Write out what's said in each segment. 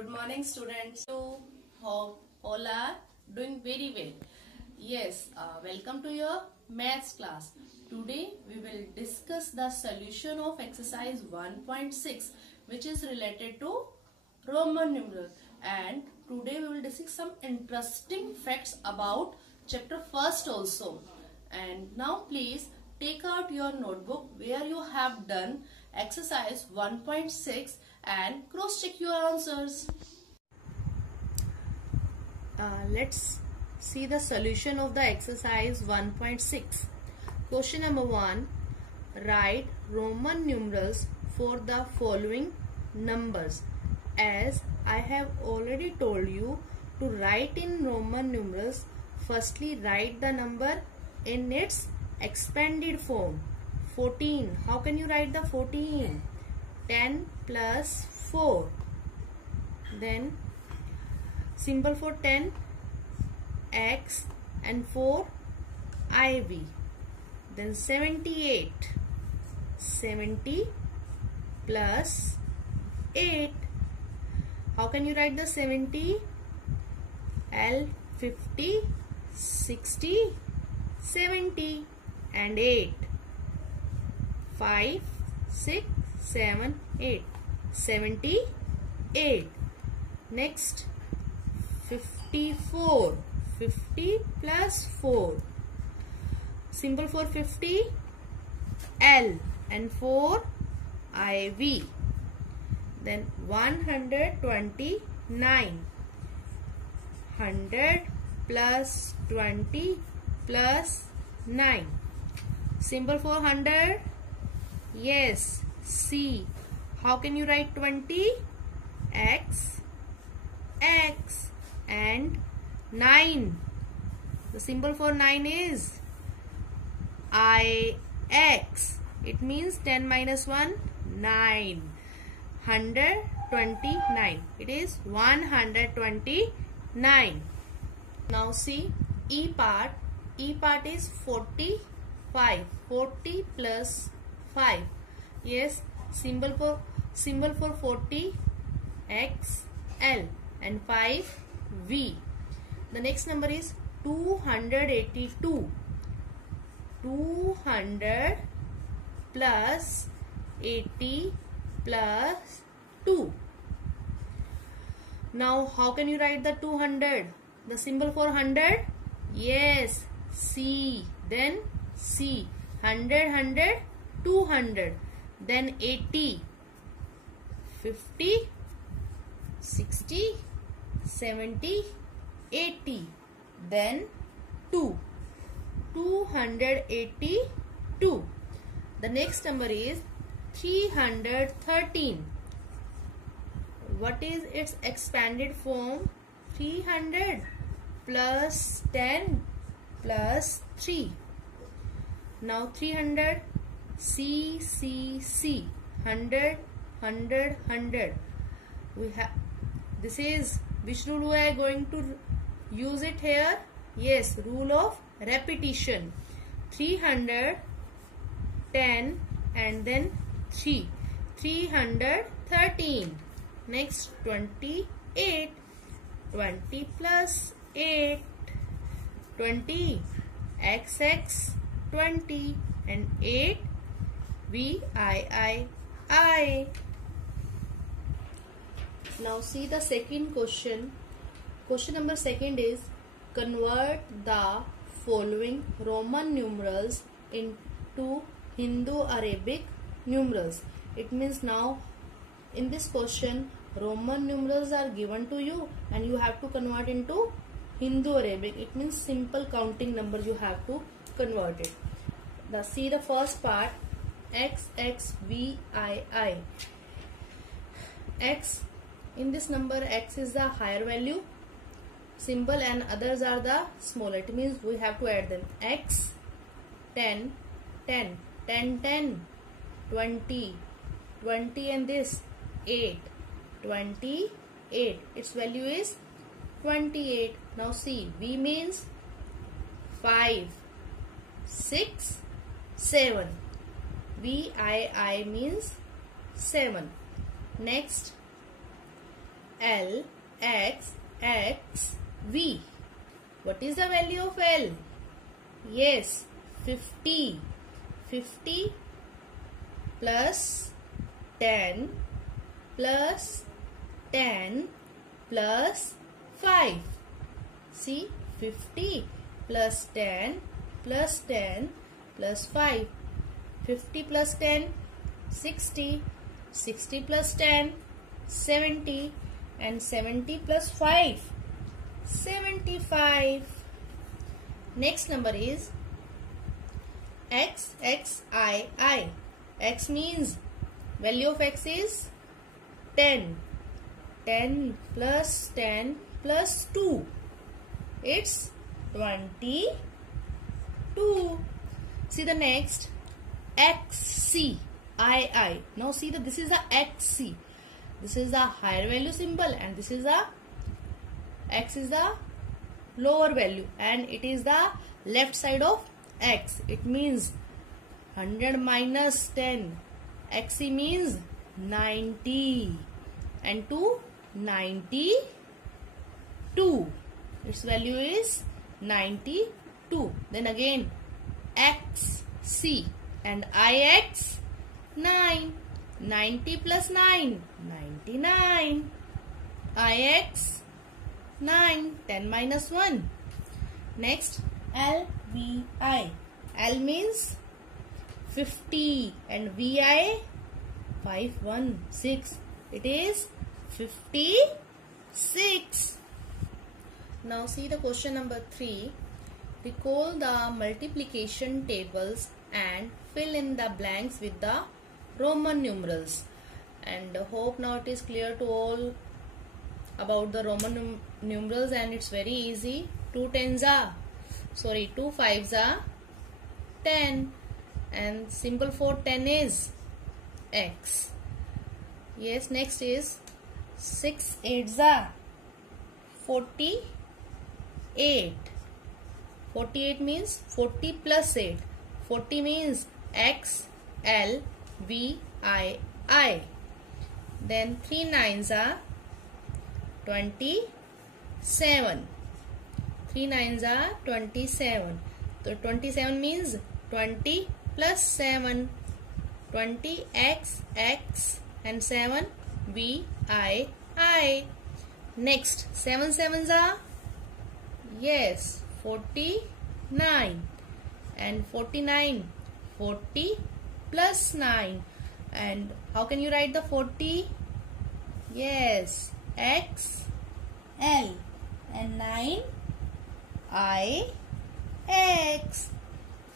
Good morning, students. So, hope all are doing very well. Yes, welcome to your maths class. Today we will discuss the solution of exercise 1.6, which is related to Roman numerals. And today we will discuss some interesting facts about chapter first also. And now please take out your notebook where you have done exercise 1.6 and cross check your answers. Let's see the solution of the exercise 1.6. Question number 1. Write Roman numerals for the following numbers. As I have already told you, to write in Roman numerals, firstly write the number in its expanded form. 14. How can you write the 14? 10 plus 4. Then symbol for 10 x and 4 iv. Then 78. 70 plus 8. How can you write the 70? L 50 60 70 and 8. 5 6 7 8. 78. Next 54. 50 plus 4. Symbol for 50 L and 4 IV. Then 129. 100 plus 20 plus 9. Symbol for 100? Yes, C. How can you write 20? X, X and 9. The symbol for 9 is IX. It means 10 minus 1, 9. 129. It is 129. Now see E part. E part is 45. 40 plus 5. Yes, symbol for 40 X L and 5 V. The next number is 282. 200 plus 80 plus 2. Now how can you write the 200? The symbol for 100? Yes, C. Then C. 100 100 200. Then 80. 50 60 70 80. Then 2. 282. The next number is 313. What is its expanded form? 300 plus 10 plus 3. Now 300. C C C. 100 100 100. We have, this is which rule we are going to use it here? Yes, rule of repetition. 300 10 and then 3. 313. Next 28. 20 plus 8. 20. XX 20 and 8 VII. Now see the second question. Question number second is convert the following Roman numerals into Hindu-Arabic numerals. It means now in this question Roman numerals are given to you and you have to convert into Hindu-Arabic. It means simple counting numbers you have to convert it. See the first part. XXVII. X, in this number X is the higher value symbol and others are the smaller. It means we have to add them. X 10 10 10 10 20 20 and this 8 28. Its value is 28. Now see, V means 5 6 7. VII means 7. Next L, X, X, V. What is the value of L? Yes, 50. 50 plus 10 plus 10 plus 5. See, 50 plus 10 plus 10 plus 5. 50 plus 10, 60. 60 plus 10, 70. And 70 plus 5, 75. Next number is X, X, I. X means value of X is 10. 10 plus 10 plus 2. It's 22. See the next. XC, I. Now see that this is the XC. This is the higher value symbol and this is the X is the lower value and it is the left side of X. It means 100 minus 10. XC means 90 and 2, 92. Its value is 92. Then again XC and IX 9. 90 plus 9, 99. IX 9. 10 minus 1. Next LVI. L means 50 and VI 516. It is 56. Now see the question number 3. Recall the multiplication tables and fill in the blanks with the Roman numerals. And hope now it is clear to all about the Roman numerals and it's very easy. 2 5s are 10 and symbol for 10 is X. Yes, next is 6 8s are 48. 48 means 40 plus 8. 40 means X, L, V, I. Then 3 9s are 27. 3 9s are 27. So 27 means 20 plus 7. 20 X, and 7 V, I. Next 7 7s are, yes, 49. And 49, 40 plus 9. And how can you write the 40? Yes, X, L. And 9, I, X.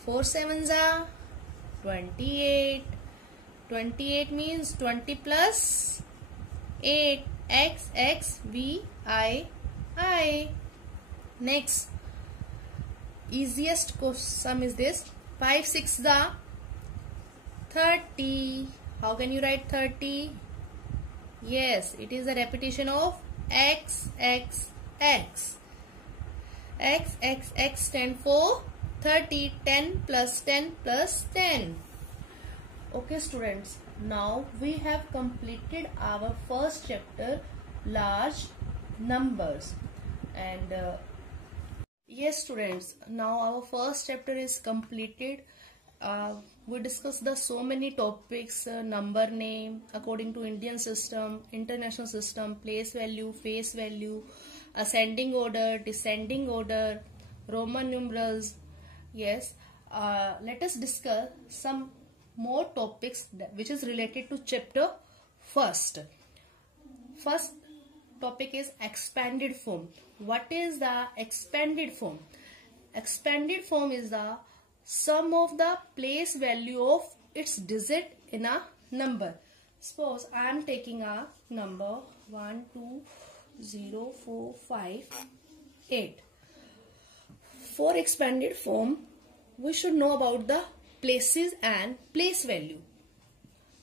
4 7s are 28. 28 means 20 plus 8. X, V, I. Next, easiest sum is this. 5 6s are 30. How can you write 30? Yes, it is a repetition of X. X stand for 30. 10 plus 10 plus 10. Okay students, now we have completed our first chapter, large numbers. And yes students, now our first chapter is completed. We discussed the so many topics, number name according to Indian system, international system, place value, face value, ascending order, descending order, Roman numerals. Yes, let us discuss some more topics which is related to chapter first. First topic is expanded form. What is the expanded form? Expanded form is the sum of the place value of its digit in a number. Suppose I am taking a number 1 2 0 4 5 8. For expanded form, we should know about the places and place value.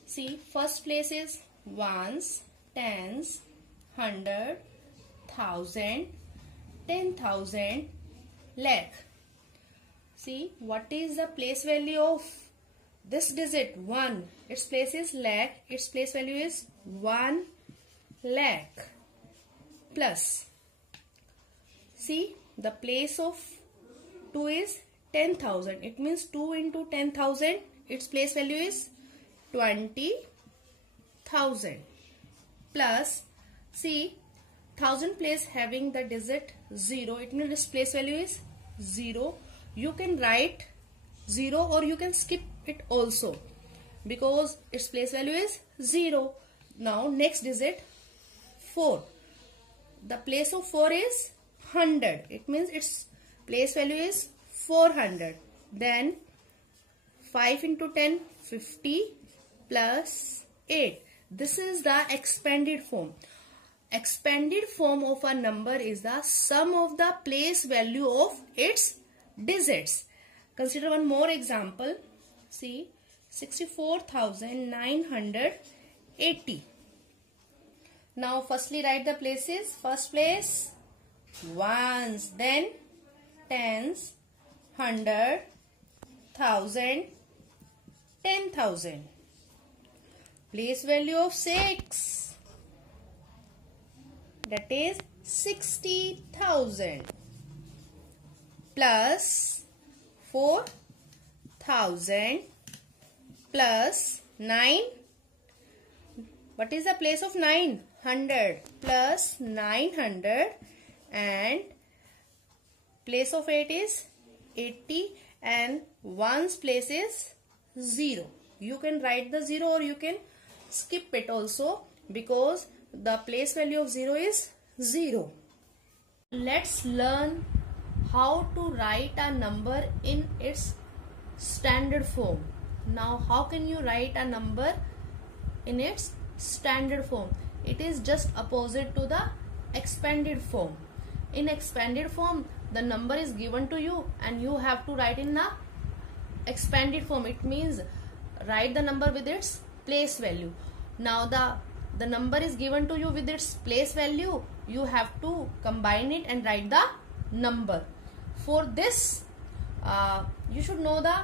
See, first place is ones, tens, 100, 1000, 10,000, lakh. See, what is the place value of this digit 1? Its place is lakh. Its place value is 1 lakh. plus, see the place of 2 is 10,000. It means 2 into 10,000, its place value is 20,000. Plus, see 1000 place having the digit 0, it means its place value is 0. You can write 0 or you can skip it also because its place value is 0. Now next digit 4. The place of 4 is 100. It means its place value is 400. Then 5 into 10, 50 plus 8. This is the expanded form. Expanded form of a number is the sum of the place value of its digits. Consider one more example. See 64,980. Now firstly write the places. First place ones, then tens, 100, 1,000, 10,000. Place value of 6, that is 60,000, plus 4,000 plus 9. What is the place of 9? 100 plus 900, and place of 8 is 80, and 1's place is 0. You can write the 0 or you can skip it also because the place value of 0 is 0. Let's learn how to write a number in its standard form. Now how can you write a number in its standard form? It is just opposite to the expanded form. In expanded form, the number is given to you and you have to write in the expanded form. It means write the number with its place value. Now the number is given to you with its place value. You have to combine it and write the number. For this, you should know the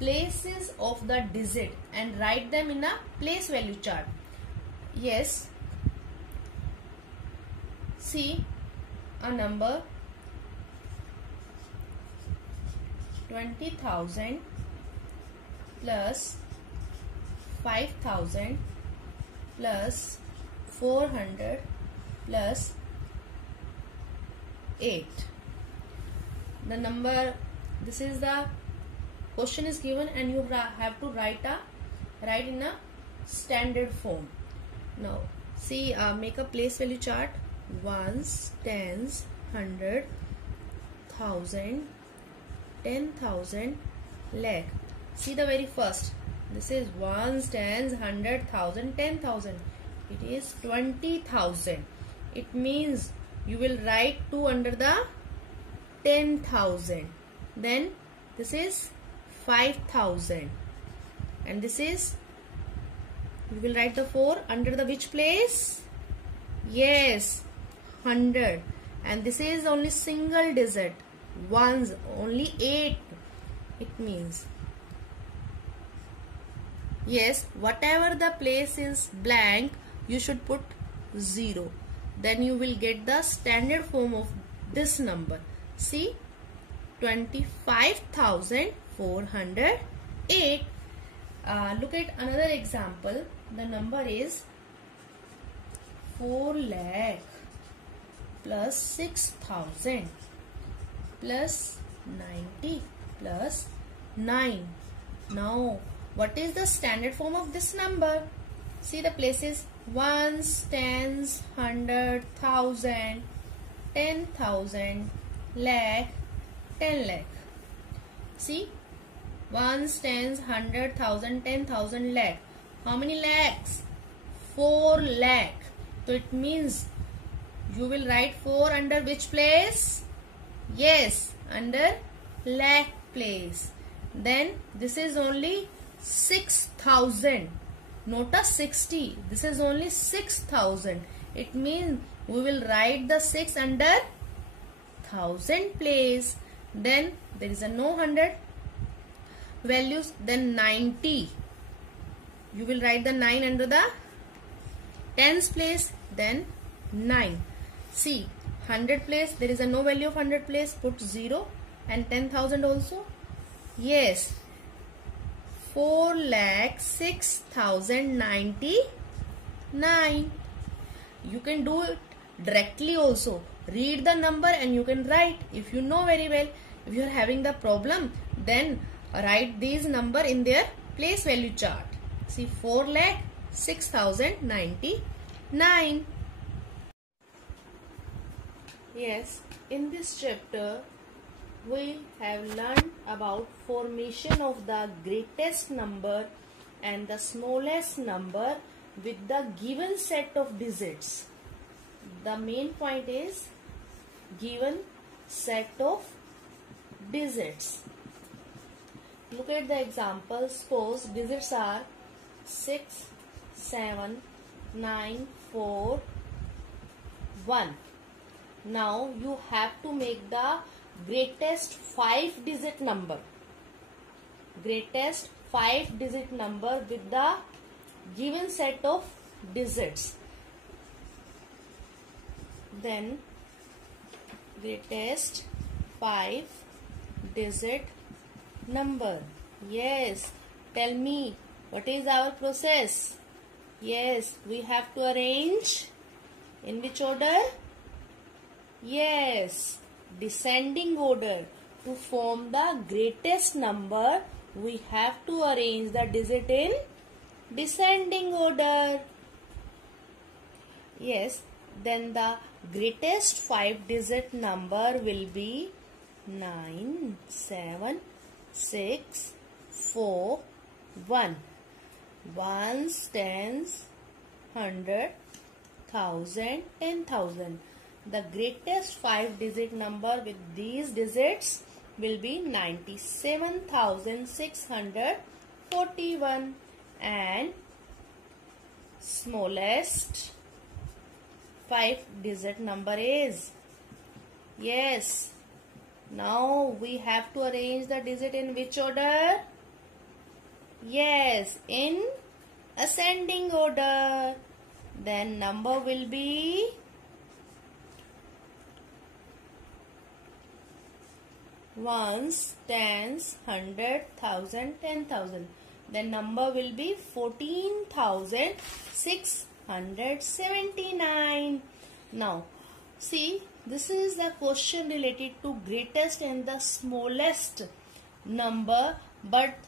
places of the digit and write them in a place value chart. Yes. See a number 20,000 plus 5,000 plus 400 plus 8. The number, this is the question is given and you have to write in a standard form. Now see, make a place value chart. Ones, tens, 100, 1,000, 10,000, lakh. See the very first. This is ones, tens, 100, 1,000, 10,000. It is 20,000. It means you will write 2 under the 10,000. Then this is 5,000. And this is, you will write the 4 under the which place? Yes, 100. And this is only single digit. Ones, only 8. It means, yes, whatever the place is blank, you should put 0. Then you will get the standard form of this number. See, 25,408. Look at another example. The number is 4 lakh plus 6,000 plus 90 plus 9. Now, what is the standard form of this number? See the places: ones, tens, 100, 1,000, 10,000, lakh, 10 lakh. See, ones, tens, 100, 1,000, 10,000, lakh. How many lakhs? 4 lakh. So it means you will write 4 under which place? Yes, under lakh place. Then this is only 6,000, not a 60. This is only 6,000. It means we will write the 6 under 1,000 place. Then there is a no 100 values. Then 90. You will write the 9 under the tens place. Then 9. See, 100 place, there is a no value of 100 place, put 0, and 10,000 also. Yes, 4,06,099. You can do it directly also. Read the number and you can write if you know very well. If you are having the problem, then write these number in their place value chart. See, 4,06,099. Yes, in this chapter we have learned about formation of the greatest number and the smallest number with the given set of digits. The main point is given set of digits. Look at the example. Suppose digits are 6, 7, 9, 4, 1. Now you have to make the greatest 5-digit number. Greatest 5-digit number with the given set of digits. Then greatest 5-digit number. Yes, tell me, what is our process? Yes, we have to arrange in which order? Yes, descending order. To form the greatest number, we have to arrange the digit in descending order. Yes, then the greatest 5-digit number will be 9, 7, 6, 4, 1. Ones, tens, 100, 1,000, 10,000. The greatest 5-digit number with these digits will be 97,641, and smallest 5-digit number is, yes, now we have to arrange the digit in which order? Yes, in ascending order. Then number will be ones, tens, 100, 1,000, 10,000. Then number will be 14,679. Now, see, this is the question related to greatest and the smallest number. But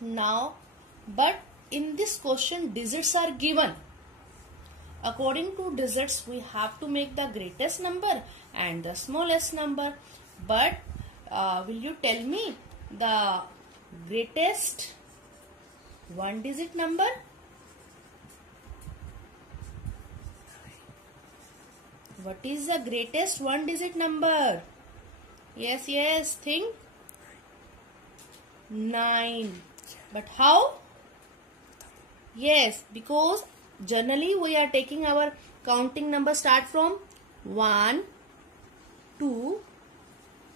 in this question, digits are given. According to digits, we have to make the greatest number and the smallest number. But will you tell me the greatest 1-digit number? What is the greatest 1-digit number? Yes, think. 9. But how? Yes, because generally we are taking our counting number start from 1, 2,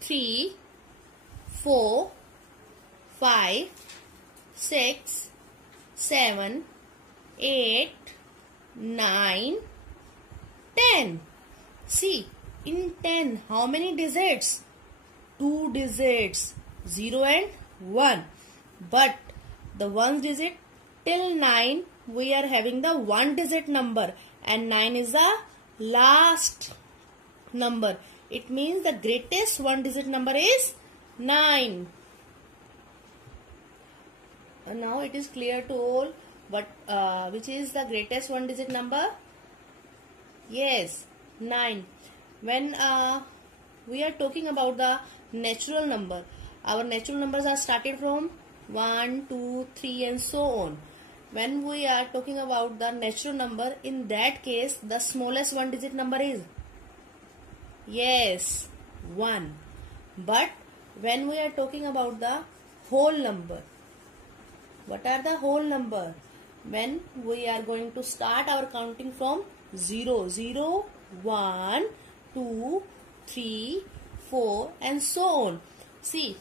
3, 4, 5, 6, 7, 8, 9, 10. See, in 10, how many digits? 2 digits, 0 and 1. But the 1 digit till 9, we are having the 1-digit number, and 9 is the last number. It means the greatest 1-digit number is 9. Now it is clear to all which is the greatest 1-digit number? Yes, 9. When we are talking about the natural number, our natural numbers are started from 1, 2, 3 and so on. When we are talking about the natural number, in that case the smallest 1-digit number is, yes, 1. But when we are talking about the whole number, what are the whole number? When we are going to start our counting from 0, 0, 1, 2, 3, 4 and so on. See,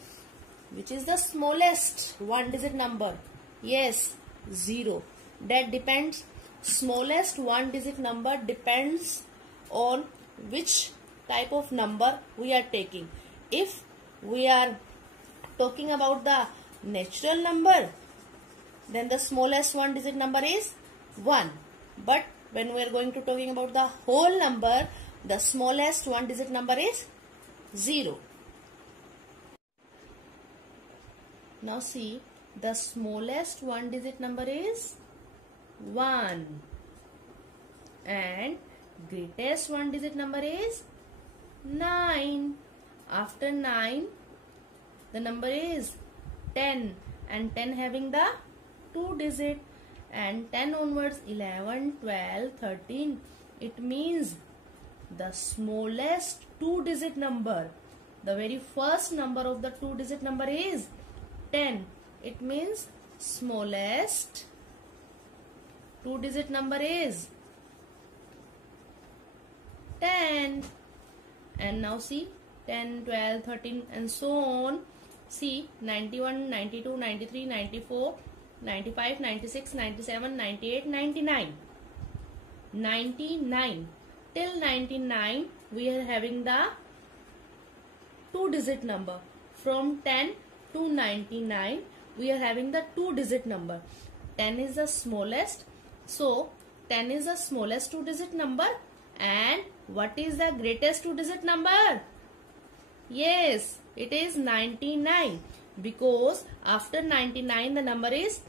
which is the smallest 1-digit number? Yes, 0. That depends. Smallest 1-digit number depends on which type of number we are taking. If we are talking about the natural number, then the smallest one digit number is 1. But when we are going to talking about the whole number, the smallest one digit number is 0. Now see, the smallest one digit number is 1 and greatest one digit number is 9. After 9, the number is 10 and 10 having the 2 digit, and 10 onwards 11, 12, 13. It means the smallest 2 digit number, the very first number of the 2 digit number is 10. It means smallest 2 digit number is 10. And now see, 10, 12, 13 and so on. See, 91, 92, 93, 94, 95, 96, 97, 98, 99. 99. Till 99 we are having the 2 digit number. From 10 to 99 we are having the 2 digit number. 10 is the smallest. So 10 is the smallest 2 digit number. And what is the greatest 2 digit number? Yes, it is 99, because after 99 the number is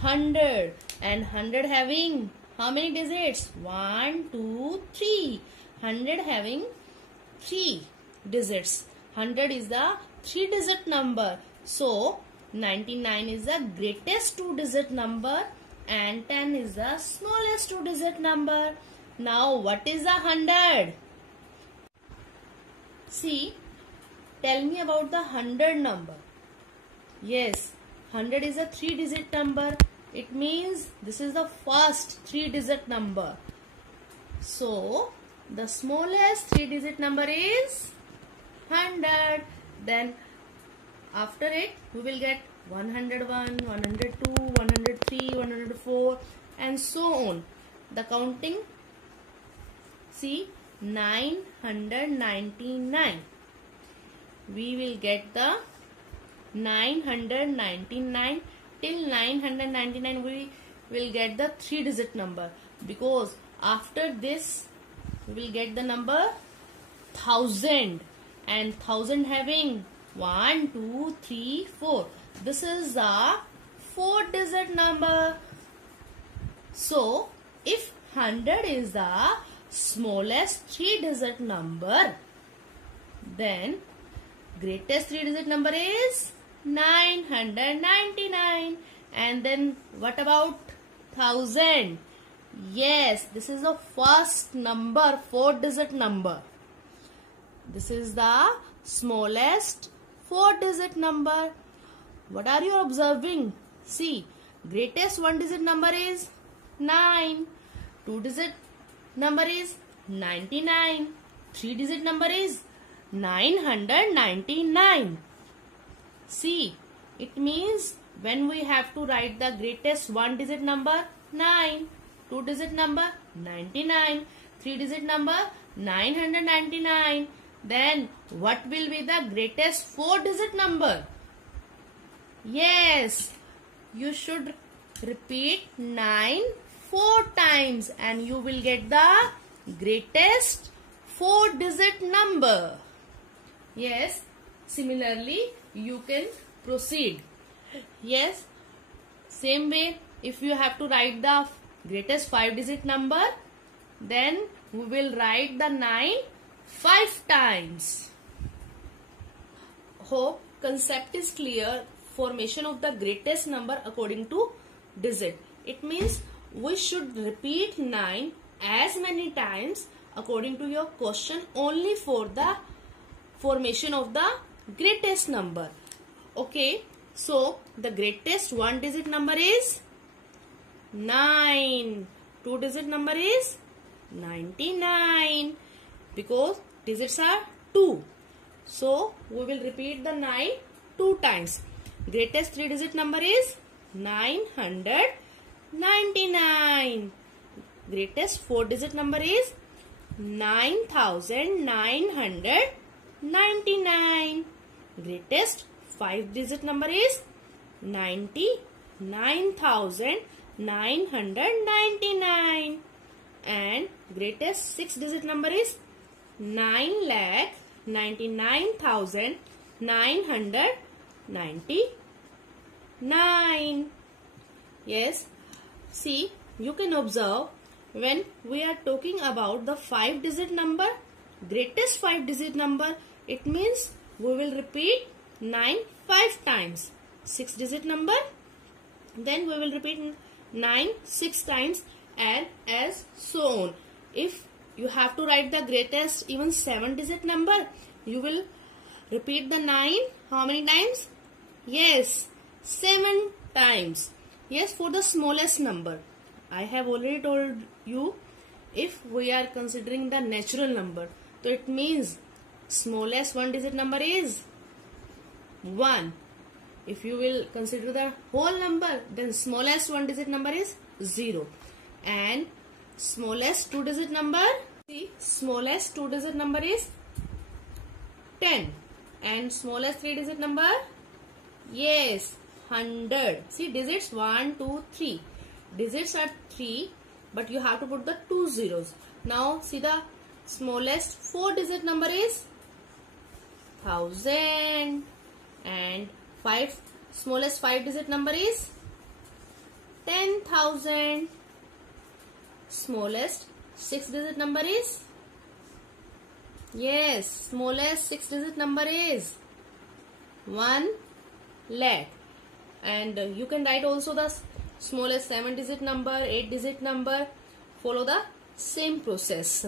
100, and 100 having how many digits? 1, 2, 3. 100 having 3 digits. 100 is the 3 digit number. So 99 is the greatest 2 digit number and 10 is the smallest 2 digit number. Now what is the 100? See, tell me about the 100 number. Yes, 100 is a 3 digit number. It means this is the first 3 digit number. So the smallest 3 digit number is 100. Then after it we will get 101, 102, 103, 104 and so on. The counting, see, 999. We will get the 999. Till 999 we will get the 3 digit number, because after this we will get the number 1000, and 1000 having 1, 2, 3, 4. This is the 4 digit number. So if 100 is the smallest 3 digit number, then greatest 3 digit number is 999. And then what about 1000? Yes, this is the first number, 4 digit number. This is the smallest 4 digit number. What are you observing? See, greatest 1 digit number is 9. 2 digit number is 99. 3 digit number is 999. See, it means when we have to write the greatest 1 digit number, 9. 2 digit number, 99. 3 digit number, 999. Then what will be the greatest 4 digit number? Yes, you should repeat 9 4 times and you will get the greatest 4 digit number. Yes, similarly you can proceed. Yes, same way, if you have to write the greatest 5 digit number, then we will write the 9 5 times. Hope concept is clear. Formation of the greatest number according to digit. It means we should repeat 9 as many times according to your question only for the formation of the greatest number. Okay, so the greatest 1 digit number is 9. 2 digit number is 99, because digits are 2. So we will repeat the 9 2 times. Greatest 3 digit number is 999. greatest 4-digit number is 9999. Greatest 5-digit number is 99,999. And greatest 6-digit number is 9,99,999. Yes, see, you can observe when we are talking about the 5-digit number, greatest 5-digit number, it means we will repeat 9 5 times. 6-digit number, then we will repeat 9 6 times, and as so on. If you have to write the greatest even 7-digit number, you will repeat the 9 how many times? Yes, 7 times. Yes, for the smallest number. I have already told you, if we are considering the natural number, so it means smallest 1-digit number is 1. If you will consider the whole number, then smallest 1-digit number is 0. And smallest 2-digit number, see, smallest 2-digit number is 10. And smallest 3-digit number, yes, 100. See, digits 1, 2, 3. Digits are 3, but you have to put the 2 zeros. Now, see, the smallest 4-digit number is 1000. And smallest 5-digit number is 10,000. Smallest 6-digit number is, yes, smallest 6-digit number is 1 lakh. And you can write also the smallest 7-digit number, 8-digit number. Follow the same process.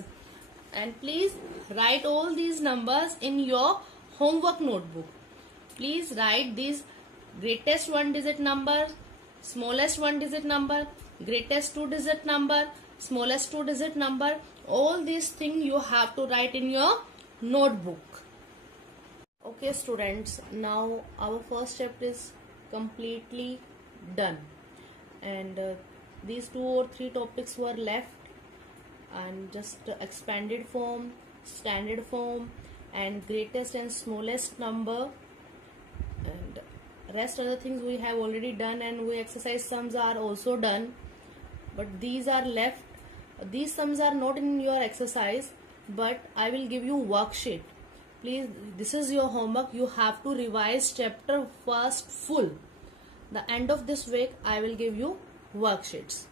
And please write all these numbers in your homework notebook. Please write these greatest 1-digit number, smallest 1-digit number, greatest 2-digit number, smallest 2-digit number. All these things you have to write in your notebook. Okay students, now our first chapter is completely done. And these 2 or 3 topics were left, and just expanded form, standard form, and greatest and smallest number. And rest other things we have already done, and we exercise sums are also done, but these are left. These sums are not in your exercise, but I will give you worksheet. Please, this is your homework. You have to revise chapter first full. The end of this week I will give you worksheets.